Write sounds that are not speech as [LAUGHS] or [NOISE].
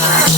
Yeah. [LAUGHS]